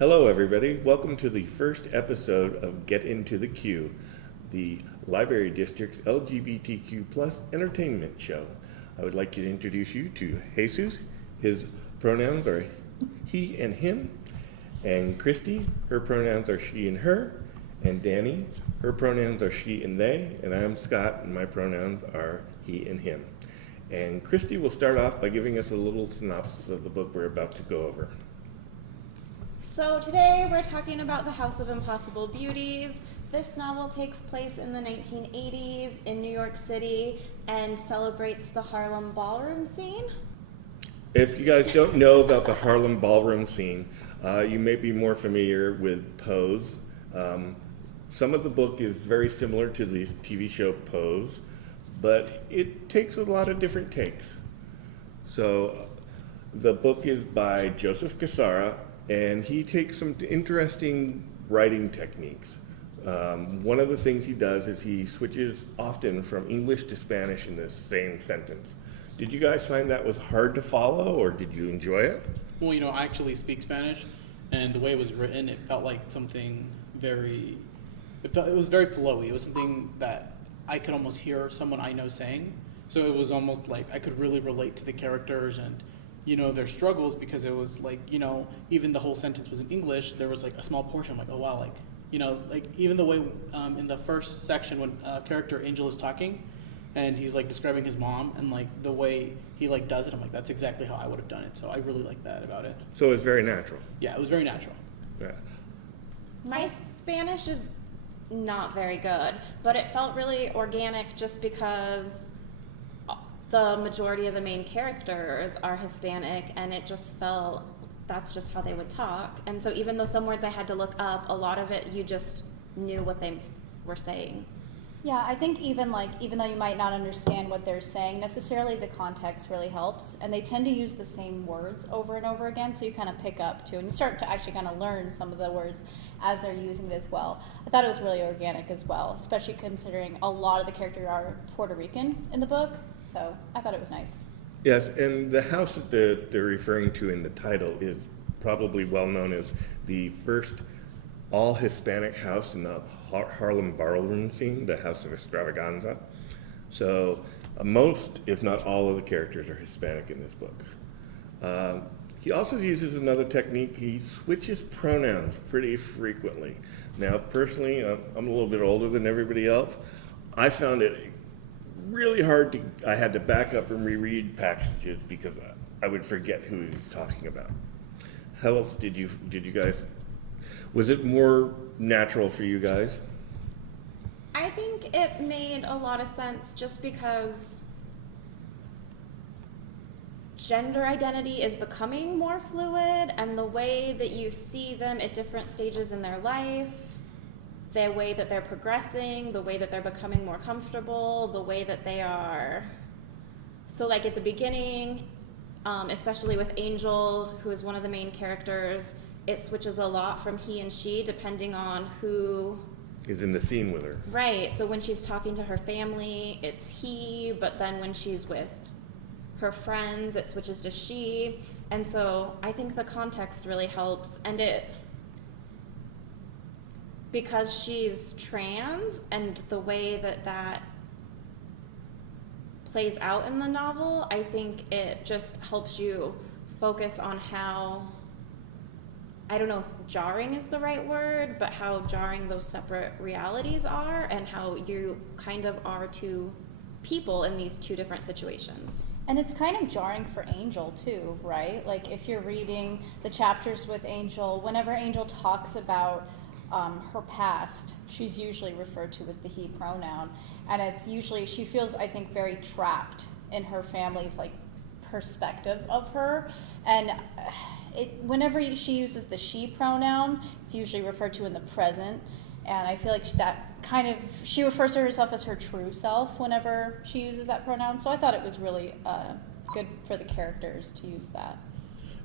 Hello, everybody. Welcome to the first episode of Get Into the Queue, the Library District's LGBTQ plus entertainment show. I would like to introduce you to Jesus. His pronouns are he and him. And Christy, her pronouns are she and her. And Danny, her pronouns are she and they. And I'm Scott, and my pronouns are he and him. And Christy will start off by giving us a little synopsis of the book we're about to go over. So today we're talking about the House of Impossible Beauties. This novel takes place in the 1980s in New York City and celebrates the Harlem ballroom scene. If you guys don't know about the Harlem ballroom scene, you may be more familiar with Pose. Some of the book is very similar to the TV show Pose, but it takes a lot of different takes. So the book is by Joseph Cassara, and he takes some interesting writing techniques. One of the things he does is he switches often from English to Spanish in the same sentence. Did you guys find that was hard to follow, or did you enjoy it? Well, I actually speak Spanish, and the way it was written, it felt like something it was very flowy. It was something that I could almost hear someone I know saying. So it was almost like I could really relate to the characters and their struggles, because it was like, even the whole sentence was in English, there was like a small portion, I'm like, oh wow, like even the way in the first section when character Angel is talking and he's like describing his mom and like the way he like does it, I'm like, that's exactly how I would have done it. So I really like that about it. So it's very natural. Yeah, it was very natural. Yeah. My Spanish is not very good, but it felt really organic just because the majority of the main characters are Hispanic, and it just felt that's just how they would talk. And so even though some words I had to look up, a lot of it you just knew what they were saying. Yeah, I think even though you might not understand what they're saying necessarily, the context really helps. And they tend to use the same words over and over again, so you kind of pick up too, and you start to actually kind of learn some of the words as they're using it as well. I thought it was really organic as well, especially considering a lot of the characters are Puerto Rican in the book. So I thought it was nice. Yes, and the house that they're referring to in the title is probably well known as the first all-Hispanic house in the Harlem ballroom scene, the House of Extravaganza. So most, if not all, of the characters are Hispanic in this book. He also uses another technique. He switches pronouns pretty frequently. Now, personally, I'm a little bit older than everybody else. I found it really hard I had to back up and reread passages because I would forget who he was talking about. How else did you guys, was it more natural for you guys? I think it made a lot of sense just because gender identity is becoming more fluid, and the way that you see them at different stages in their life, the way that they're progressing, the way that they're becoming more comfortable, the way that they are. So like at the beginning, especially with Angel, who is one of the main characters, it switches a lot from he and she depending on who Is in the scene with her. Right, so when she's talking to her family, it's he, but then when she's with her friends, it switches to she. And so I think the context really helps, and because she's trans and the way that plays out in the novel, I think it just helps you focus on how, I don't know if jarring is the right word, but how jarring those separate realities are and how you kind of are two people in these two different situations. And it's kind of jarring for Angel too, right? Like if you're reading the chapters with Angel, whenever Angel talks about her past, she's usually referred to with the he pronoun, and it's usually, she feels, I think, very trapped in her family's like perspective of her, and whenever she uses the she pronoun, it's usually referred to in the present, and I feel like she refers to herself as her true self whenever she uses that pronoun. So I thought it was really good for the characters to use that.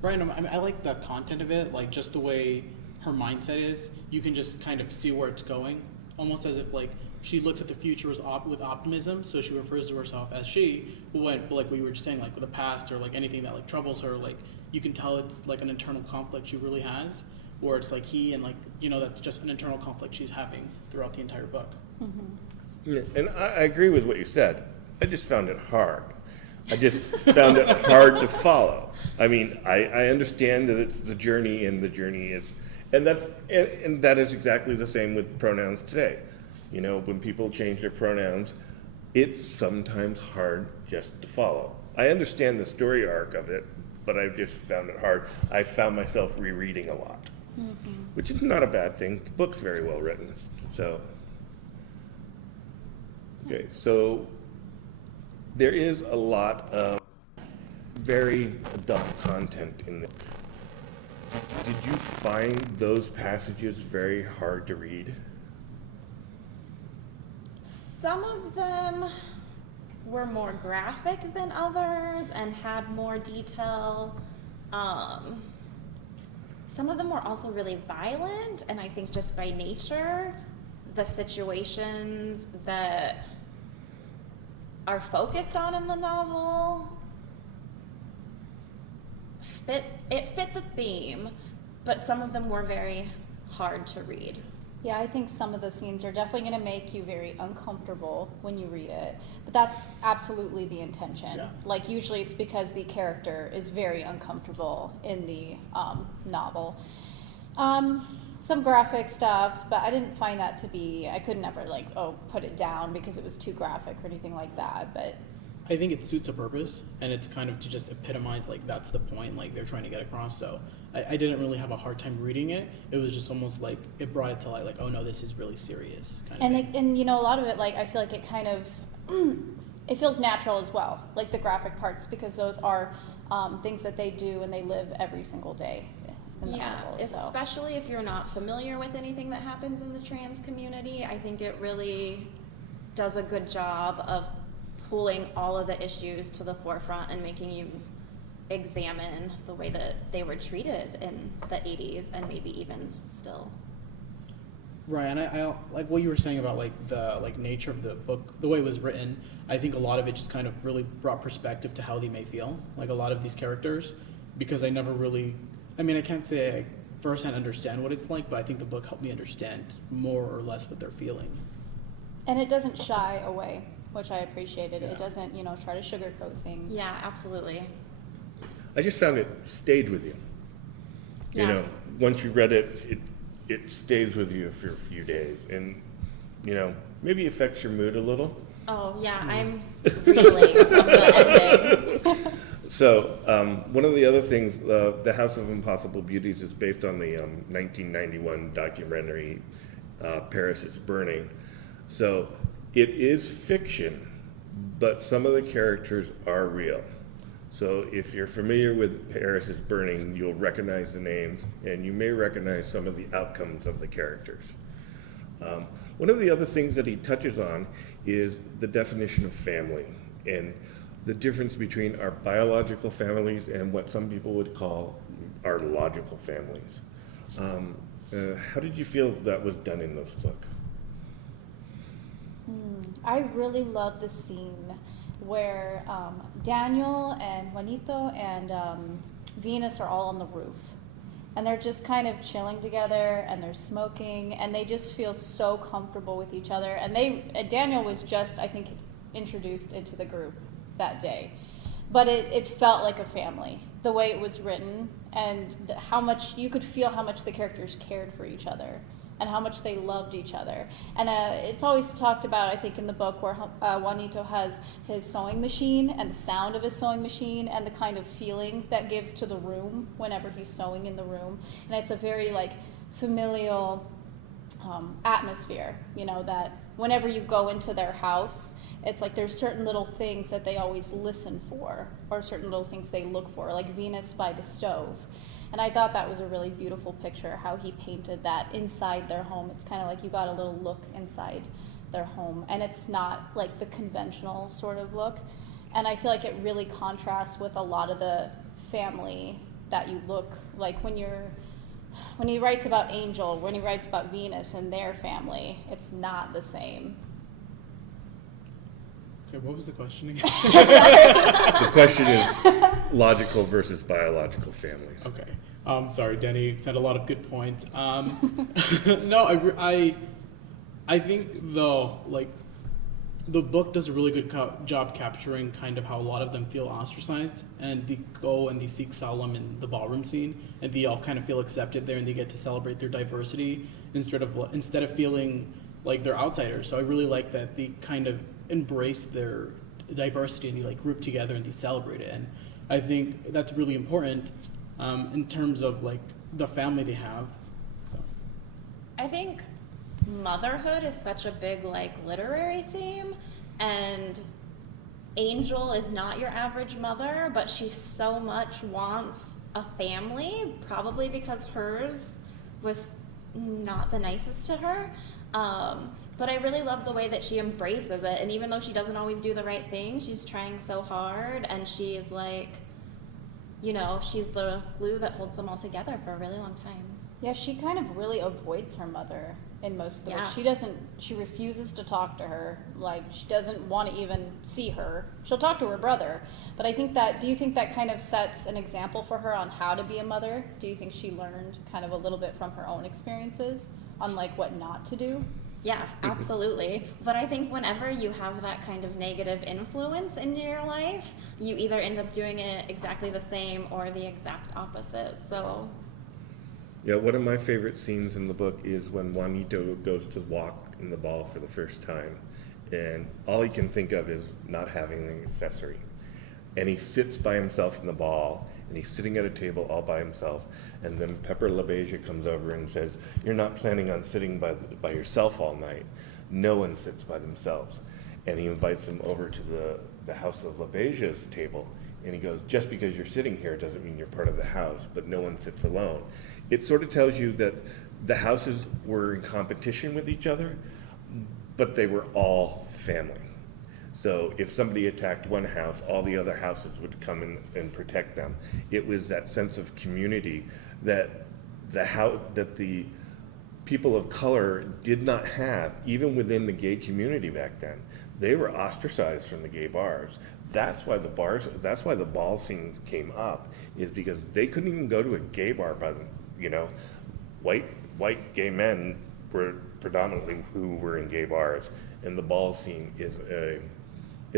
Right, I like the content of it, like just the way her mindset is. You can just kind of see where it's going, almost as if like she looks at the future with optimism, so she refers to herself as she. But like we were just saying, like with the past or like anything that like troubles her, like you can tell it's like an internal conflict she really has, where it's like he and like, you know, that's just an internal conflict she's having throughout the entire book. Yeah, and I agree with what you said. I just found it hard. I just found it hard to follow. I mean, I understand that it's the journey, and the journey is, and that is exactly the same with pronouns today. You know, when people change their pronouns, it's sometimes hard just to follow. I understand the story arc of it, but I just found it hard. I found myself rereading a lot, which is not a bad thing. The book's very well written. So, okay, so there is a lot of very adult content in it. Did you find those passages very hard to read? Some of them were more graphic than others and had more detail. Some of them were also really violent, and I think just by nature, the situations that are focused on in the novel fit the theme, but some of them were very hard to read. Yeah, I think some of the scenes are definitely going to make you very uncomfortable when you read it, but that's absolutely the intention. Yeah. Like, usually it's because the character is very uncomfortable in the novel. Some graphic stuff, but I didn't find that to be, I could never like, put it down because it was too graphic or anything like that, but I think it suits a purpose, and it's kind of to just epitomize, like, that's the point, like, they're trying to get across. So I didn't really have a hard time reading it. It was just almost like it brought it to light, like, oh no, this is really serious kind of thing. and you know, a lot of it, like, I feel like it kind of it feels natural as well, like the graphic parts, because those are things that they do and they live every single day in the Yeah, novel. So. especially if you're not familiar with anything that happens in the trans community. I think it really does a good job of pulling all of the issues to the forefront and making you examine the way that they were treated in the 80s and maybe even still. Right, and I like what you were saying about like the nature of the book, the way it was written. I think a lot of it just kind of really brought perspective to how they may feel, like a lot of these characters, because I never really, I mean, I can't say I firsthand understand what it's like, but I think the book helped me understand more or less what they're feeling. And it doesn't shy away, which I appreciated. Yeah. It doesn't, you know, try to sugarcoat things. Yeah, absolutely. I just found it stayed with you. You Yeah. know, once you read it, it stays with you for a few days, and you know, maybe affects your mood a little. Oh, yeah, I'm reeling from the ending. So, one of the other things, the House of Impossible Beauties is based on the 1991 documentary Paris is Burning. So, it is fiction, but some of the characters are real. So, if you're familiar with Paris is Burning, you'll recognize the names, and you may recognize some of the outcomes of the characters. One of the other things that he touches on is the definition of family, and the difference between our biological families and what some people would call our logical families. How did you feel that was done in this book? I really love the scene where Daniel and Juanito and Venus are all on the roof. And they're just kind of chilling together, and they're smoking, and they just feel so comfortable with each other. And Daniel was just, I think, introduced into the group that day. But it felt like a family, the way it was written, and how much, you could feel how much the characters cared for each other, and how much they loved each other. And it's always talked about, I think, in the book where Juanito has his sewing machine and the sound of his sewing machine and the kind of feeling that gives to the room whenever he's sewing in the room. And it's a very like familial atmosphere, you know, that whenever you go into their house, it's like there's certain little things that they always listen for, or certain little things they look for, like Venus by the stove. And I thought that was a really beautiful picture, how he painted that inside their home. It's kind of like you got a little look inside their home. And it's not like the conventional sort of look. And I feel like it really contrasts with a lot of the family that you look like when he writes about Angel, when he writes about Venus and their family, it's not the same. Okay, what was the question again? The question is logical versus biological families. Okay. Sorry, Denny said a lot of good points. No, I think though, like, the book does a really good job capturing kind of how a lot of them feel ostracized, and they go and they seek solemn in the ballroom scene, and they all kind of feel accepted there, and they get to celebrate their diversity instead of feeling like they're outsiders. So I really like that they kind of embrace their diversity and they like group together and they celebrate it, and I think that's really important in terms of like the family they have. So. I think motherhood is such a big like literary theme, and Angel is not your average mother, but she so much wants a family, probably because hers was not the nicest to her. But I really love the way that she embraces it, and even though she doesn't always do the right thing, she's trying so hard, and she's like, you know, she's the glue that holds them all together for a really long time. Yeah, she kind of really avoids her mother in most of the Yeah. book. She refuses to talk to her. Like, she doesn't want to even see her. She'll talk to her brother. But I think do you think that kind of sets an example for her on how to be a mother? Do you think she learned kind of a little bit from her own experiences on like what not to do? Yeah, absolutely. But I think whenever you have that kind of negative influence in your life, you either end up doing it exactly the same or the exact opposite. So Yeah, one of my favorite scenes in the book is when Juanito goes to walk in the ball for the first time, and all he can think of is not having an accessory. And he sits by himself in the ball, and he's sitting at a table all by himself, and then Pepper LaBeija comes over and says, "You're not planning on sitting by yourself all night. No one sits by themselves." And he invites him over to the House of LaBeija's table, and he goes, "Just because you're sitting here doesn't mean you're part of the house, but no one sits alone." It sort of tells you that the houses were in competition with each other, but they were all family. So if somebody attacked one house, all the other houses would come in and protect them. It was that sense of community that the people of color did not have, even within the gay community back then. They were ostracized from the gay bars. That's why the ball scene came up, is because they couldn't even go to a gay bar by them. You know, white gay men were predominantly who were in gay bars, and the ball scene is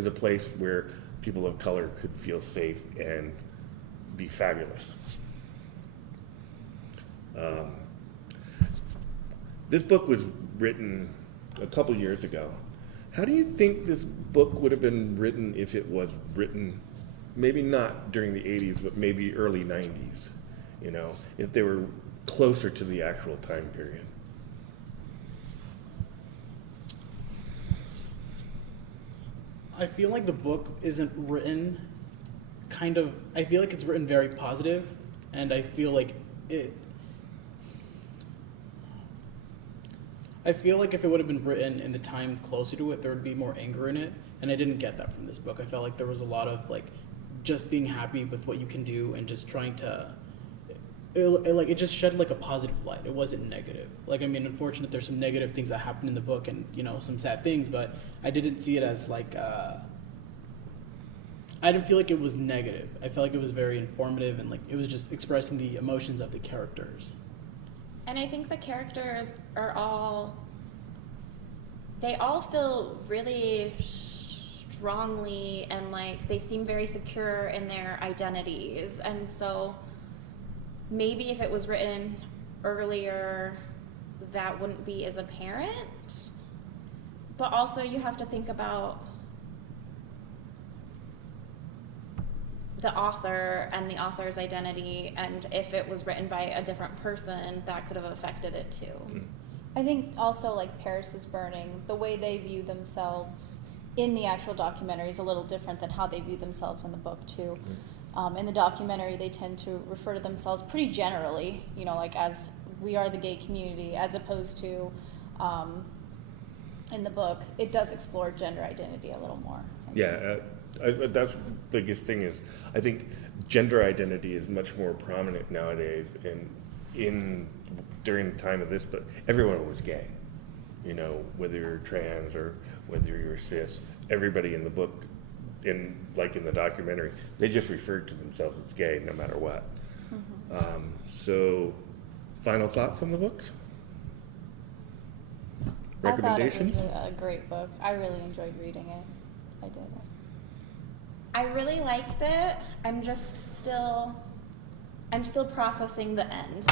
a place where people of color could feel safe and be fabulous. This book was written a couple years ago. How do you think this book would have been written if it was written, maybe not during the 80s, but maybe early 90s? You know, if they were closer to the actual time period. I feel like the book isn't written I feel like it's written very positive, and I feel like if it would have been written in the time closer to it, there would be more anger in it, and I didn't get that from this book. I felt like there was a lot of like just being happy with what you can do and just trying to it just shed like a positive light. It wasn't negative. Like, I mean, unfortunately, there's some negative things that happen in the book, and you know, some sad things, but I didn't see it as like I didn't feel like it was negative. I felt like it was very informative, and like it was just expressing the emotions of the characters. And I think the characters they all feel really strongly, and like they seem very secure in their identities. And so maybe if it was written earlier, that wouldn't be as apparent. But also you have to think about the author and the author's identity, and if it was written by a different person, that could have affected it too. I think also like Paris is Burning, the way they view themselves in the actual documentary is a little different than how they view themselves in the book too. In the documentary, they tend to refer to themselves pretty generally, you know, like as we are the gay community, as opposed to in the book, it does explore gender identity a little more. Yeah, that's the biggest thing is I think gender identity is much more prominent nowadays, and during the time of this, but everyone was gay. You know, whether you're trans or whether you're cis, everybody in the book, like in the documentary, they just referred to themselves as gay no matter what. So, final thoughts on the books? Recommendations? I thought it was a great book. I really enjoyed reading it. I did. I really liked it. I'm still processing the end.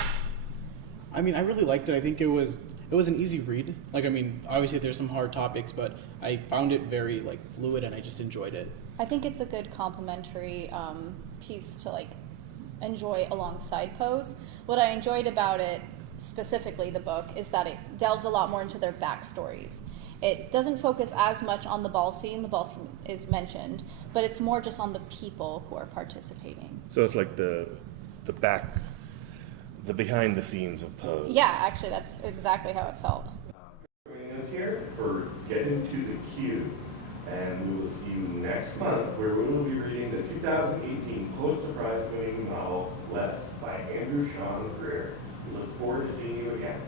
I mean, I really liked it. I think it was an easy read. Like, I mean, obviously there's some hard topics, but I found it very like fluid, and I just enjoyed it. I think it's a good complementary piece to like enjoy alongside Pose. What I enjoyed about it, specifically the book, is that it delves a lot more into their backstories. It doesn't focus as much on the ball scene. The ball scene is mentioned, but it's more just on the people who are participating. So it's like the behind the scenes of Pose. Yeah, actually, that's exactly how it felt. Joining us here for Getting to the Q. And we will see you next month, where we will be reading the 2018 Pulitzer Prize winning novel, Less, by Andrew Sean Greer. We look forward to seeing you again.